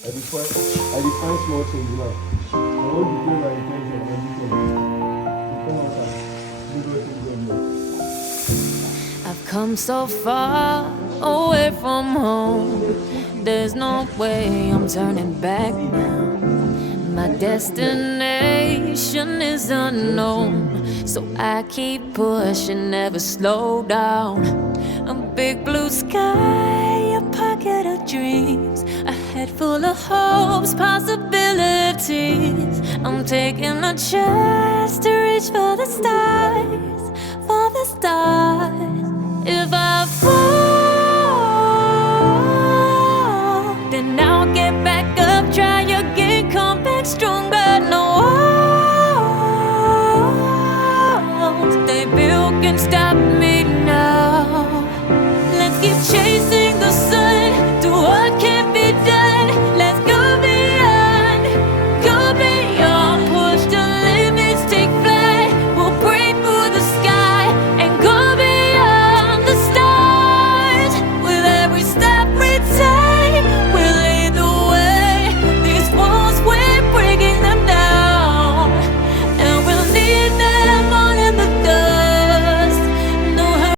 I define small things now. I want to pay my attention and everything. You come out and do what things God. I've come so far away from home. There's no way I'm turning back now. My destination is unknown, so I keep pushing, never slow down. A big blue sky, a pocket of dreams, a head full of hopes, possibilities. I'm taking a chance to reach for the stars, for the stars. If I fall, then I'll get back up, try again, come back stronger. No walls they built can stop me.